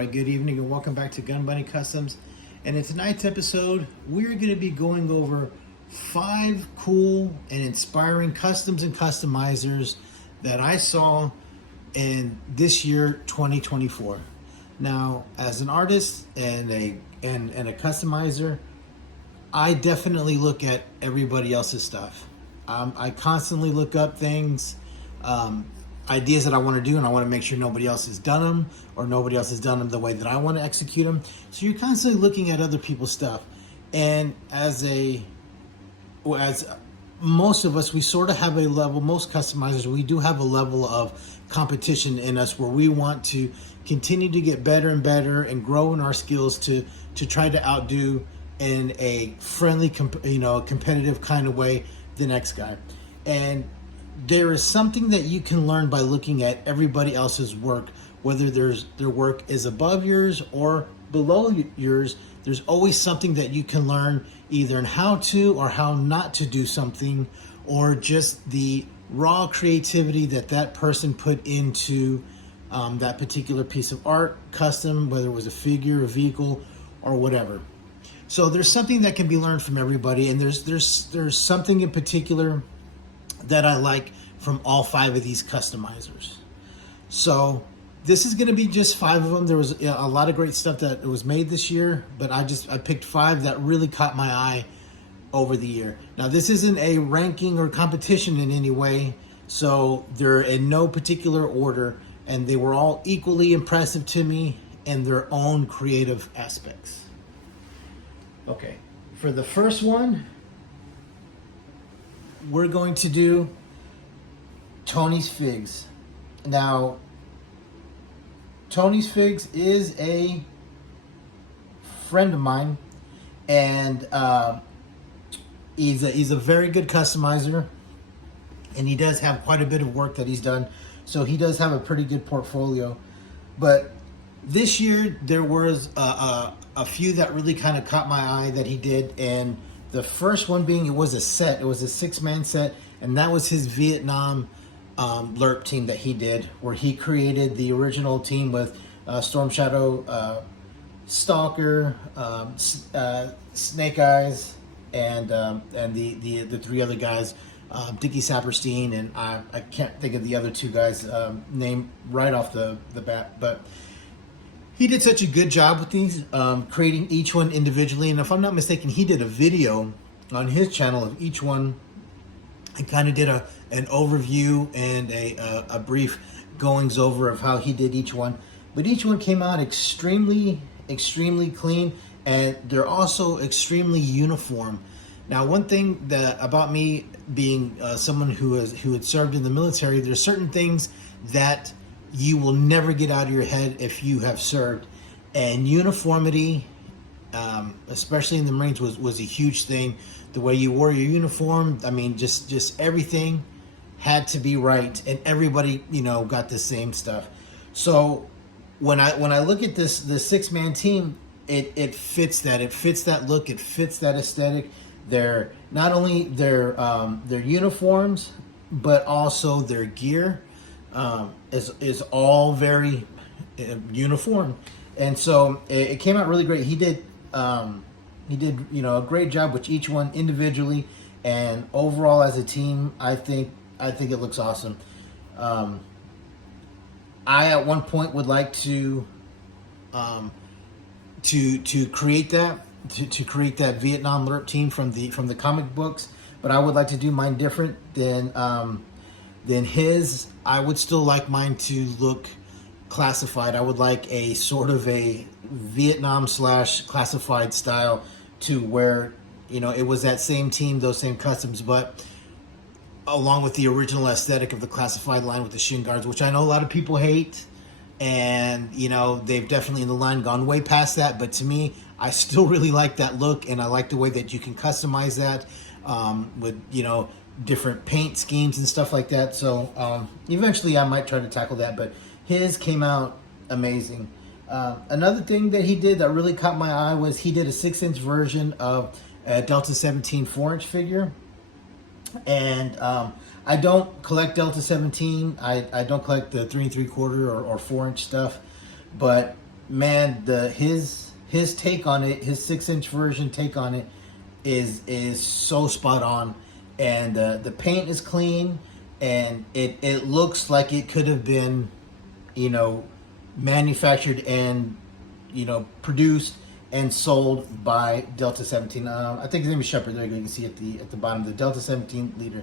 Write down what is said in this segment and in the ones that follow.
right, good evening and welcome back to Gun Bunny Customs. And in tonight's episode, we're going to be going over 5 cool and inspiring customs and customizers that I saw in this year, 2024. Now, as an artist and a customizer, I definitely look at everybody else's stuff. I constantly look up things, ideas that I want to do, and I want to make sure nobody else has done them or nobody else has done them the way that I want to execute them. So you're constantly looking at other people's stuff. And as most of us, we sort of have a level, most customizers, we do have a level of competition in us where we want to continue to get better and better and grow in our skills to try to outdo in a friendly, competitive kind of way the next guy. And there is something that you can learn by looking at everybody else's work, whether their work is above yours or below yours. There's always something that you can learn, either in how to or how not to do something, or just the raw creativity that person put into that particular piece of art, custom, whether it was a figure, a vehicle, or whatever. So there's something that can be learned from everybody, and there's something in particular that I like from all 5 of these customizers. So this is going to be just 5 of them. There was a lot of great stuff that was made this year, but I picked 5 that really caught my eye over the year. Now, this isn't a ranking or competition in any way, so they're in no particular order, and they were all equally impressive to me in their own creative aspects. Okay, for the first one, we're going to do Tony's Figs. Now, Tony's Figs is a friend of mine, and he's a very good customizer, and he does have quite a bit of work that he's done, so he does have a pretty good portfolio. But this year there was a few that really kind of caught my eye that he did, and the first one being, it was a 6-man set, and that was his Vietnam LERP team that he did, where he created the original team with Storm Shadow, Stalker, Snake Eyes, and the 3 other guys, Dickie Saperstein, and I can't think of the other 2 guys' name right off the bat, but he did such a good job with these, creating each one individually. And if I'm not mistaken, he did a video on his channel of each one and kind of did an overview and a brief goings over of how he did each one. But each one came out extremely, extremely clean, and they're also extremely uniform. Now, one thing about me being someone who had served in the military, there's certain things that you will never get out of your head if you have served, and uniformity, especially in the Marines, was a huge thing. The way you wore your uniform, I mean, just everything had to be right, and everybody got the same stuff. So when I look at this 6-man team, it fits that. It fits that look. It fits that aesthetic. They're not only their uniforms, but also their gear is all very uniform, and so it came out really great. He did a great job with each one individually, and overall as a team, I think it looks awesome. I at one point would like to create that Vietnam LERP team from the comic books, but I would like to do mine different than his. I would still like mine to look classified. I would like a sort of a Vietnam / classified style, to where it was that same team, those same customs, but along with the original aesthetic of the classified line with the shin guards, which I know a lot of people hate, and they've definitely in the line gone way past that. But to me, I still really like that look, and I like the way that you can customize that with different paint schemes and stuff like that. So eventually I might try to tackle that, but his came out amazing. Another thing that he did that really caught my eye was he did a 6-inch version of a Delta 17 4-inch figure. And I don't collect Delta 17. I don't collect the 3 3/4 or 4-inch stuff, but man, his take on it, his 6-inch version take on it, is so spot on, and the paint is clean, and it looks like it could have been, manufactured and produced and sold by Delta 17. I think his name is Shepard. There you go. You can see at the bottom, the Delta 17 leader.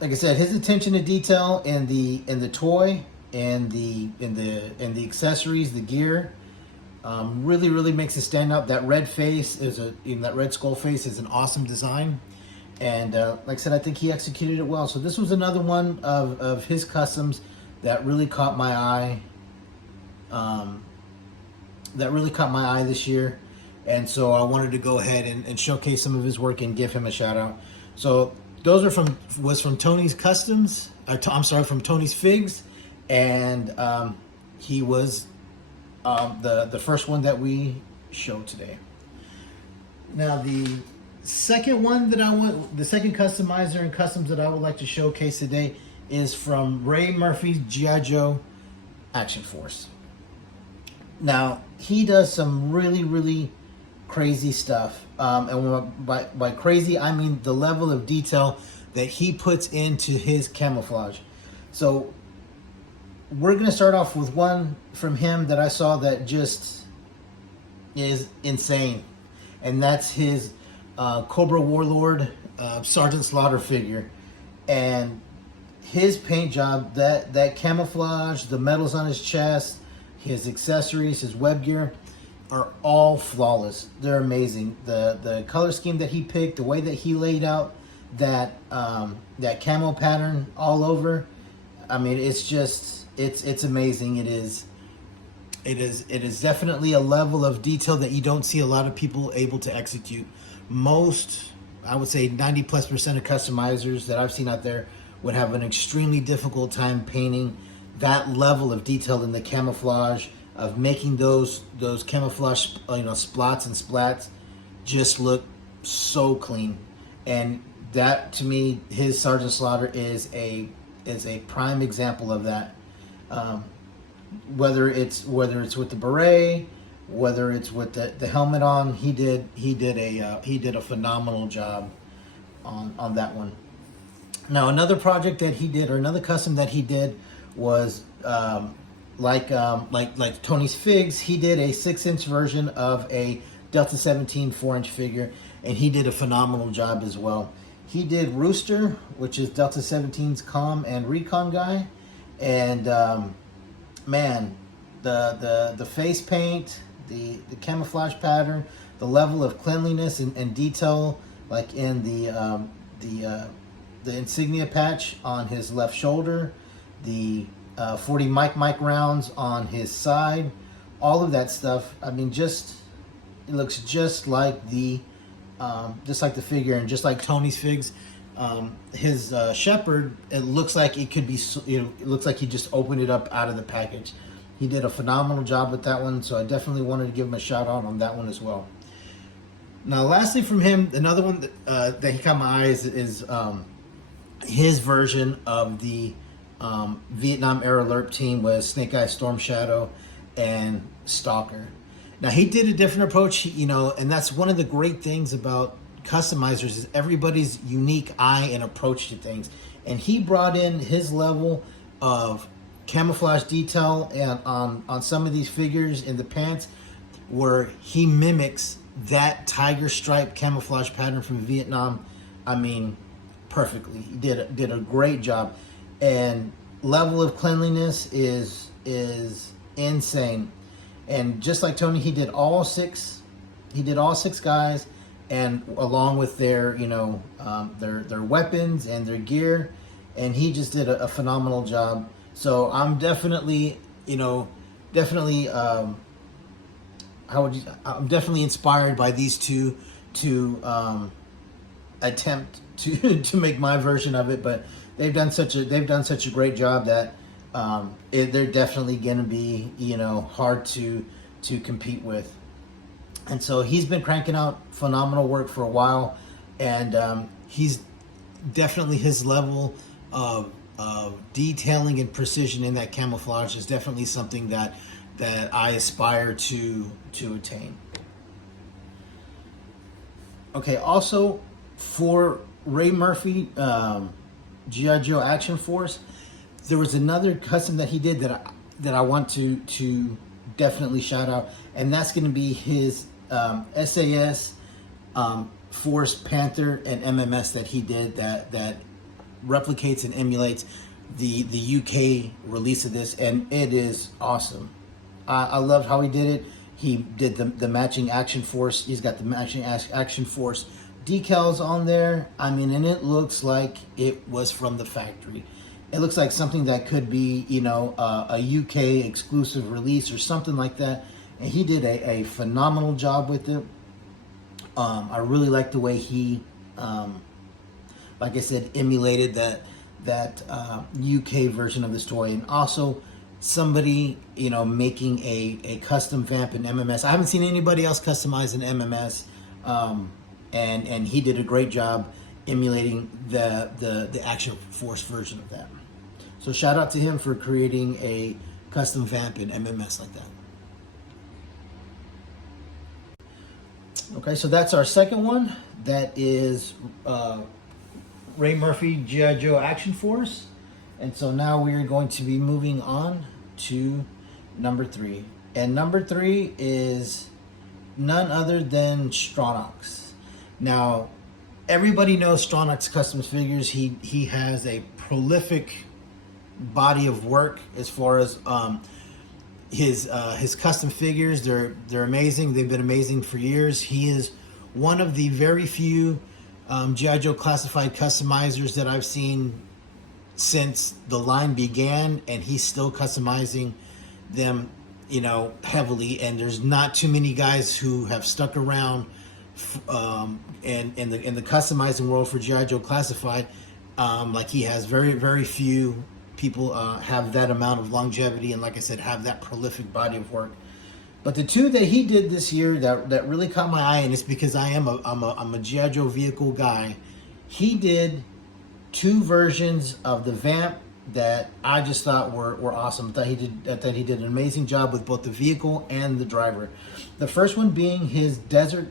Like I said, his attention to detail in the toy and the accessories, the gear, really makes it stand out. That red face that red skull face is an awesome design, and like I said, I think he executed it well. So this was another one of his customs that really caught my eye. This year, and so I wanted to go ahead and showcase some of his work and give him a shout out. So those was from Tony's Customs. From Tony's Figs, and he was the first one that we showed today. Now the second customizer and customs that I would like to showcase today is from Ray Murphy's G.I. Joe Action Force. Now, he does some really crazy stuff. And by crazy, I mean the level of detail that he puts into his camouflage. So, we're going to start off with one from him that I saw that just is insane. And that's his Cobra Warlord Sergeant Slaughter figure. And his paint job, that camouflage, the medals on his chest, his accessories, his web gear are all flawless. They're amazing. The color scheme that he picked, the way that he laid out that camo pattern all over, I mean, it's amazing. It is definitely a level of detail that you don't see a lot of people able to execute. Most, I would say 90+% of customizers that I've seen out there would have an extremely difficult time painting that level of detail in the camouflage, of making those camouflage splots and splats just look so clean. And that, to me, his Sergeant Slaughter is a prime example of that. Whether it's with the beret, whether it's with the helmet on, he did a phenomenal job on that one. Now, another project that he did, or another custom that he did, was like Tony's Figs. He did a 6-inch version of a Delta 17 4-inch figure, and he did a phenomenal job as well. He did Rooster, which is Delta 17's comm and recon guy, and man, the face paint, the camouflage pattern, the level of cleanliness and detail, like in the insignia patch on his left shoulder, the 40 mic rounds on his side, all of that stuff. I mean, it looks just like the figure, and just like Tony's Figs. His Shepherd, it looks like it could be, it looks like he just opened it up out of the package. He did a phenomenal job with that one, so I definitely wanted to give him a shout out on that one as well. Now, lastly from him, another one that he caught my eye is his version of the Vietnam era LERP team was Snake Eye, Storm Shadow, and Stalker. Now, he did a different approach, and that's one of the great things about customizers is everybody's unique eye and approach to things. And he brought in his level of camouflage detail and on some of these figures in the pants, where he mimics that tiger stripe camouflage pattern from Vietnam. I mean, perfectly. He did a great job, and level of cleanliness is insane. And just like Tony, he did all six guys, and along with their their weapons and their gear, and he just did a phenomenal job. So I'm definitely I'm definitely inspired by these two to attempt to make my version of it, but they've done such a great job that they're definitely going to be hard to compete with. And so he's been cranking out phenomenal work for a while, and he's definitely, his level of detailing and precision in that camouflage is definitely something that that I aspire to attain. Okay, also for Ray Murphy, G.I. Joe Action Force, there was another custom that he did that I want to definitely shout out, and that's going to be his SAS Force Panther and MMS that he did that replicates and emulates the UK release of this, and it is awesome. I loved how he did it. He did the matching Action Force. He's got the matching Action Force decals on there. I mean, and it looks like it was from the factory. It looks like something that could be, you know, a UK exclusive release or something like that. And he did a phenomenal job with it. I really like the way he, like I said, emulated that UK version of this toy. And also somebody, you know, making a custom vamp in MMS. I haven't seen anybody else customize an MMS, and he did a great job emulating the Action Force version of that. So shout out to him for creating a custom vamp in MMS like that. Okay, so that's our second one. That is Ray Murphy G.I. Joe Action Force. And so now we are going to be moving on to number 3. And number 3 is none other than Stronox. Now, everybody knows Stronox Customs Figures. He has a prolific body of work as far as his custom figures. They're amazing. They've been amazing for years. He is one of the very few G.I. Joe Classified customizers that I've seen since the line began, and he's still customizing them, you know, heavily. And there's not too many guys who have stuck around in the customizing world for G.I. Joe Classified like he has. Very few people have that amount of longevity, and like I said, have that prolific body of work. But the two that he did this year that really caught my eye, and it's because I'm a G.I. Joe vehicle guy. He did 2 versions of the vamp that I just thought were awesome. That he did an amazing job with both the vehicle and the driver. The first one being his desert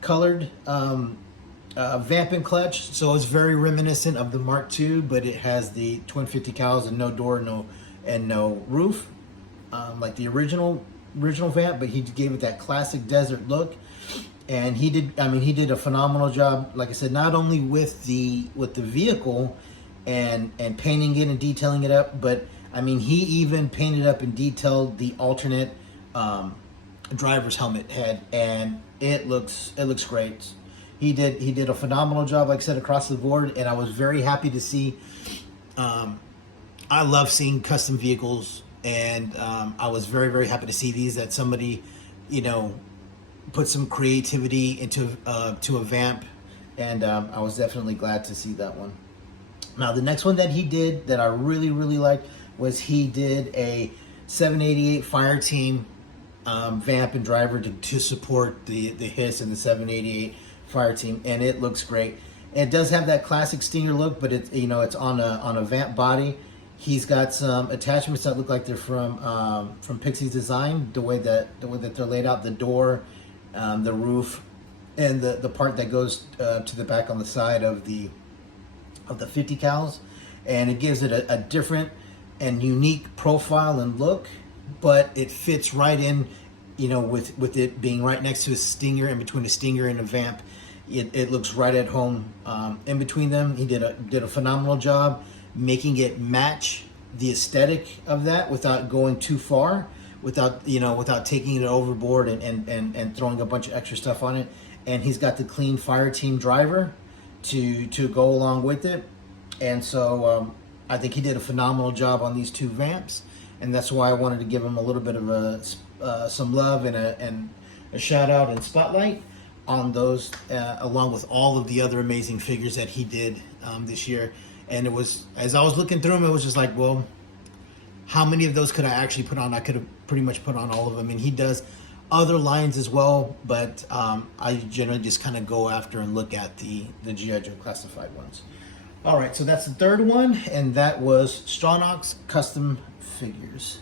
colored vamp and clutch, so it's very reminiscent of the Mark II, but it has the twin 50 cals and no door, no roof, like the original vamp. But he gave it that classic desert look, and he did a phenomenal job. Like I said, not only with the vehicle and painting it and detailing it up, but I mean, he even painted up and detailed the alternate driver's helmet head, and it looks great. He did a phenomenal job, like I said, across the board, and I was very happy to see. I love seeing custom vehicles, and I was very happy to see these, that somebody, you know, put some creativity into to a vamp, and I was definitely glad to see that one. Now, the next one that he did that I really liked was he did a 788 Fire Team vamp and driver to support the Hiss and the 788 Fire Team, and it looks great. It does have that classic Stinger look, but it's, you know, it's on a vamp body. He's got some attachments that look like they're from Pixie's design, the way that they're laid out, the door, the roof, and the part that goes to the back on the side of the 50 cals, and it gives it a different and unique profile and look, but it fits right in, you know, with it being right next to a Stinger, in between a Stinger and a vamp. It looks right at home in between them. He did a phenomenal job making it match the aesthetic of that without going too far, without taking it overboard and throwing a bunch of extra stuff on it. And he's got the clean Fire Team driver to go along with it. And so I think he did a phenomenal job on these 2 vamps, and that's why I wanted to give him a little bit of some love and a shout out and spotlight on those, along with all of the other amazing figures that he did this year. And it was, as I was looking through them, it was just like, well, how many of those could I actually put on? I could have pretty much put on all of them. And he does other lines as well, but I generally just kind of go after and look at the G.I. Joe Classified ones. All right, so that's the third one, and that was Stronox Custom Figures.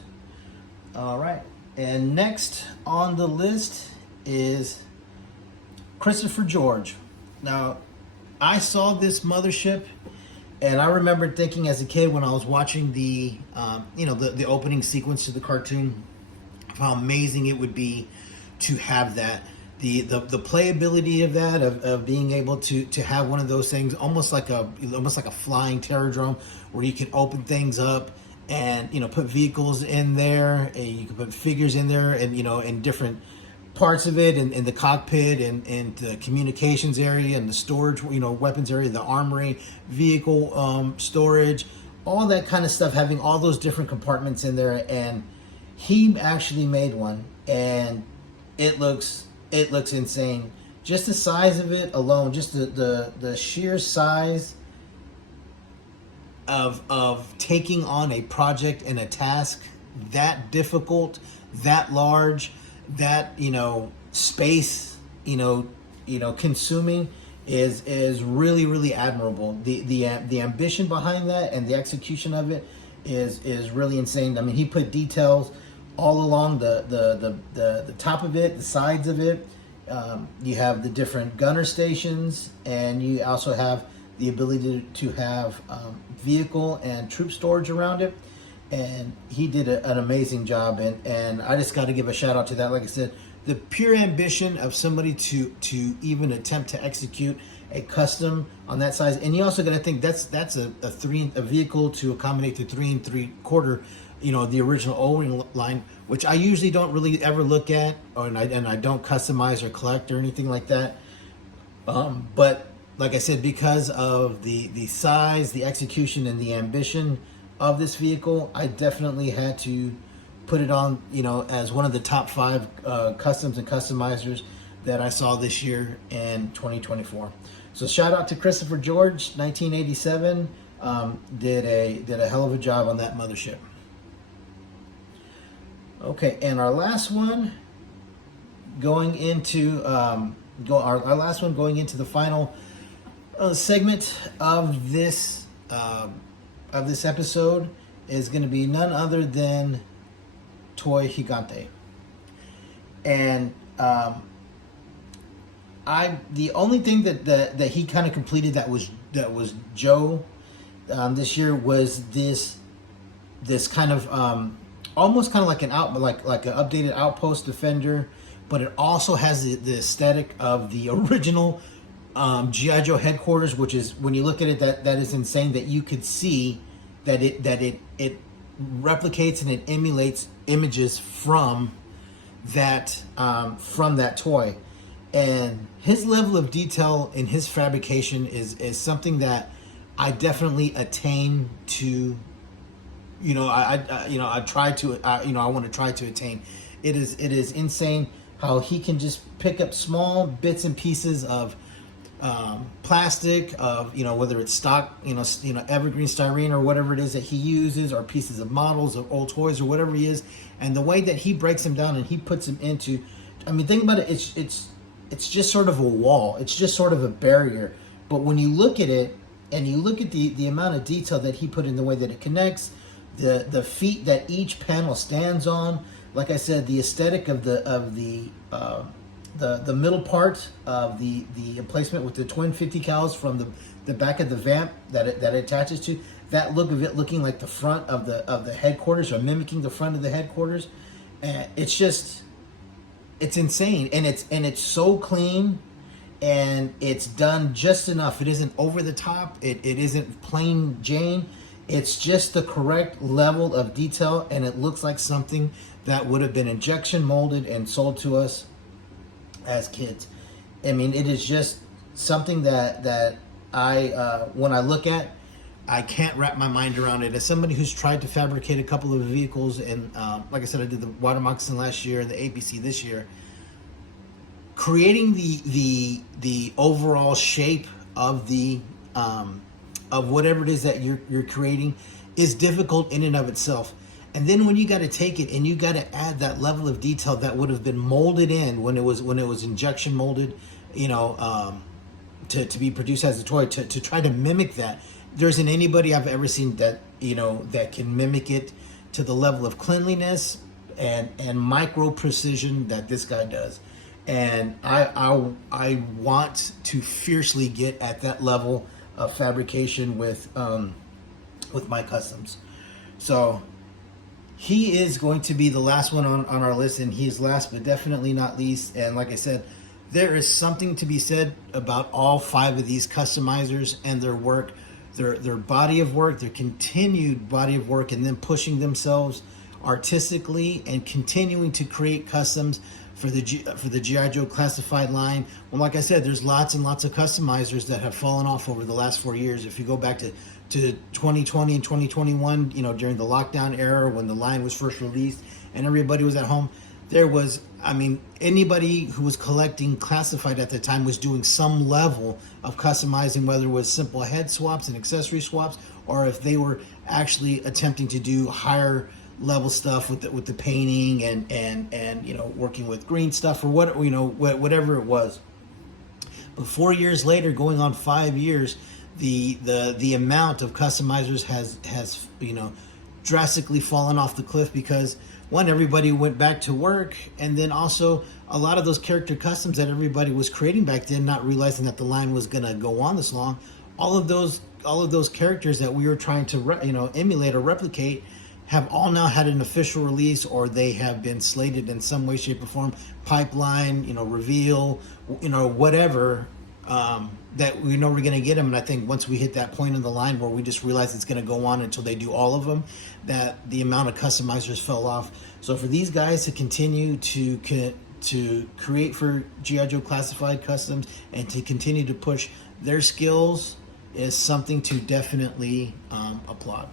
All right, And next on the list is Christopher George. Now, I saw this mothership, and I remember thinking as a kid when I was watching the opening sequence to the cartoon, how amazing it would be to have that. The playability of that, of being able to have one of those things, almost like a flying terrordrome, where you can open things up and put vehicles in there, and you can put figures in there, and in different parts of it, in the cockpit, and the communications area, and the storage, weapons area, the armory, vehicle storage, all that kind of stuff, having all those different compartments in there. And he actually made one, and it looks insane. Just the size of it alone, just the sheer size of taking on a project and a task that difficult, that large, that space consuming is really, really admirable. The ambition behind that and the execution of it is really insane. I mean, he put details all along the top of it, the sides of it. You have the different gunner stations, and you also have the ability to have vehicle and troop storage around it. And he did an amazing job, and I just got to give a shout out to that. Like I said, the pure ambition of somebody to even attempt to execute a custom on that size. And you also got to think that's a vehicle to accommodate the 3 3/4, the original O-ring line, which I usually don't really ever look at, and I don't customize or collect or anything like that. But like I said, because of the size, the execution, and the ambition of this vehicle, I definitely had to put it on, as one of the top 5 customs and customizers that I saw this year in 2024. So shout out to Christopher George, 1987, did a hell of a job on that mothership. Okay, and our last one going into the final segment of this episode is going to be none other than Toy Higante. And the only thing that he kind of completed that was Joe this year was this kind of almost kind of like an updated Outpost Defender, but it also has the aesthetic of the original G.I. Joe headquarters, which is, when you look at it, that is insane, that you could see that it replicates and it emulates images from that toy. And his level of detail in his fabrication is something that I definitely attain to. I want to try to attain. It is insane how he can just pick up small bits and pieces of plastic, of whether it's stock, evergreen styrene or whatever it is that he uses, or pieces of models of old toys or whatever he is, and the way that he breaks them down and he puts them into. I mean, think about it. It's just sort of a wall. It's just sort of a barrier. But when you look at it and you look at the amount of detail that he put in the way that it connects, the feet that each panel stands on, like I said, the aesthetic of the middle part of the emplacement with the twin 50 cals from the back of the vamp that it attaches to, that look of it looking like the front of the headquarters, or mimicking the front of the headquarters, it's insane, and it's so clean, and it's done just enough. It isn't over the top. It isn't plain Jane. It's just the correct level of detail, and it looks like something that would have been injection molded and sold to us as kids. I mean, it is just something that I when I look at, I can't wrap my mind around it. As somebody who's tried to fabricate a couple of vehicles, and like I said, I did the Water Moccasin last year and the APC this year, creating the overall shape of of whatever it is that you're creating is difficult in and of itself. And then when you got to take it and you got to add that level of detail that would have been molded in when it was injection molded, to be produced as a toy, to try to mimic that. There isn't anybody I've ever seen that that can mimic it to the level of cleanliness, and micro precision that this guy does. And I want to fiercely get at that level of fabrication with my customs. So he is going to be the last one on our list, and he is last but definitely not least. And like I said, there is something to be said about all 5 of these customizers and their work, their body of work, their continued body of work, and then pushing themselves artistically and continuing to create customs for the G.I. Joe Classified line. Well, like I said, there's lots and lots of customizers that have fallen off over the last 4 years. If you go back to 2020 and 2021, you know, during the lockdown era when the line was first released and everybody was at home, there was, I mean, anybody who was collecting Classified at the time was doing some level of customizing, whether it was simple head swaps and accessory swaps, or if they were actually attempting to do higher level stuff with the painting and you know, working with green stuff or what, you know, whatever it was. But 4 years later, going on 5 years, the amount of customizers has you know, drastically fallen off the cliff, because one, everybody went back to work, and then also a lot of those character customs that everybody was creating back then, not realizing that the line was going to go on this long, all of those characters that we were trying to you know, emulate or replicate have all now had an official release, or they have been slated in some way, shape, or form, pipeline, you know, reveal, you know, whatever, that we know we're going to get them. And I think once we hit that point in the line where we just realize it's going to go on until they do all of them, that the amount of customizers fell off. So for these guys to continue to create for G.I. Joe Classified customs and to continue to push their skills is something to definitely applaud.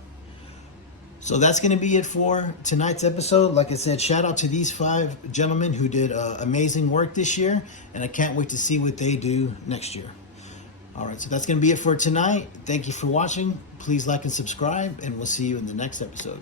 So that's going to be it for tonight's episode. Like I said, shout out to these 5 gentlemen who did amazing work this year, and I can't wait to see what they do next year. All right, so that's going to be it for tonight. Thank you for watching. Please like and subscribe, and we'll see you in the next episode.